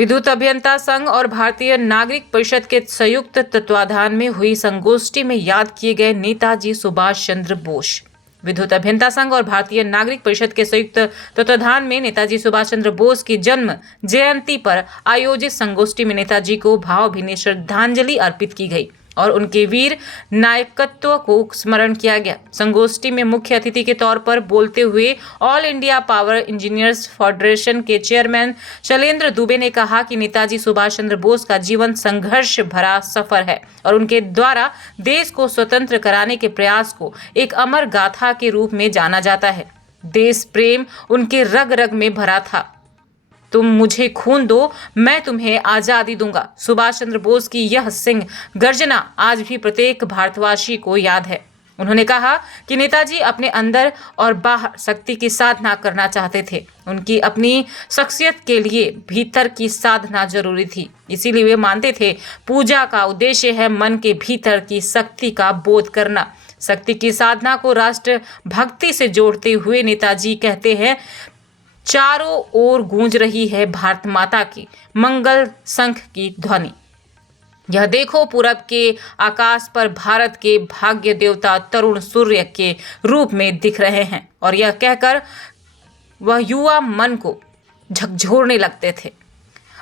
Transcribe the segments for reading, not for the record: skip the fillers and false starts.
विद्युत अभियंता संघ और भारतीय नागरिक परिषद के संयुक्त तत्वाधान में हुई संगोष्ठी में याद किए गए नेताजी सुभाष चंद्र बोस। विद्युत अभियंता संघ और भारतीय नागरिक परिषद के संयुक्त तत्वाधान में नेताजी सुभाष चंद्र बोस की जन्म जयंती पर आयोजित संगोष्ठी में नेताजी को भावभीनी श्रद्धांजलि अर्पित की गई और उनके वीर नायकत्व को स्मरण किया गया। संगोष्ठी में मुख्य अतिथि के तौर पर बोलते हुए all India power engineers federation के चेयरमैन शैलेंद्र दुबे ने कहा कि नेताजी सुभाष चंद्र बोस का जीवन संघर्ष भरा सफर है और उनके द्वारा देश को स्वतंत्र कराने के प्रयास को एक अमर गाथा के रूप में जाना जाता है। देश प्रेम उनके रग रग में भरा था। तुम मुझे खून दो, मैं तुम्हें आजादी दूंगा। सुभाष चंद्र बोस की यह सिंह गर्जना आज भी प्रत्येक भारतवासी को याद है। उन्होंने कहा कि नेताजी अपने अंदर और बाहर शक्ति की साधना करना चाहते थे। उनकी अपनी शख्सियत के लिए भीतर की साधना जरूरी थी। इसीलिए वे मानते थे पूजा का उद्देश्य है मन के भीतर की शक्ति का बोध करना। शक्ति की साधना को राष्ट्र भक्ति से जोड़ते हुए नेताजी कहते हैं, चारों ओर गूंज रही है भारत माता की मंगल शंख की ध्वनि। यह देखो पूरब के आकाश पर भारत के भाग्य देवता तरुण सूर्य के रूप में दिख रहे हैं। और यह कहकर वह युवा मन को झकझोरने लगते थे।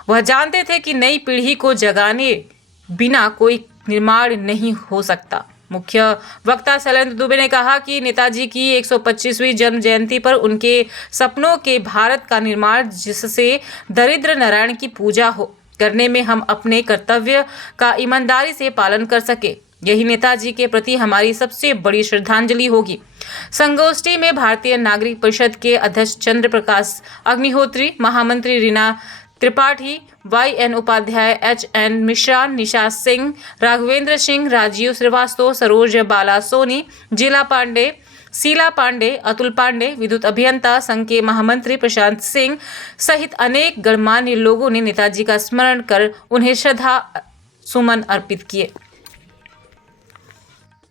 वह जानते थे कि नई पीढ़ी को जगाने बिना कोई निर्माण नहीं हो सकता। मुख्य वक्ता शैलेंद्र दुबे ने कहा कि नेताजी की 125वीं जन्म जयंती पर उनके सपनों के भारत का निर्माण जिससे दरिद्र नारायण की पूजा हो करने में हम अपने कर्तव्य का ईमानदारी से पालन कर सके, यही नेताजी के प्रति हमारी सबसे बड़ी श्रद्धांजलि होगी। संगोष्ठी में भारतीय नागरिक परिषद के अध्यक्ष चंद्र प्रकाश अग्निहोत्री, महामंत्री रीना त्रिपाठी, YN उपाध्याय, HN मिश्रा, निशा सिंह, राघवेंद्र सिंह, राजीव श्रीवास्तव, सरोज बाला सोनी, जिला पांडे, शीला पांडे, अतुल पांडे, विद्युत अभियंता संघ के महामंत्री प्रशांत सिंह सहित अनेक गणमान्य लोगों ने नेताजी का स्मरण कर उन्हें श्रद्धा सुमन अर्पित किए।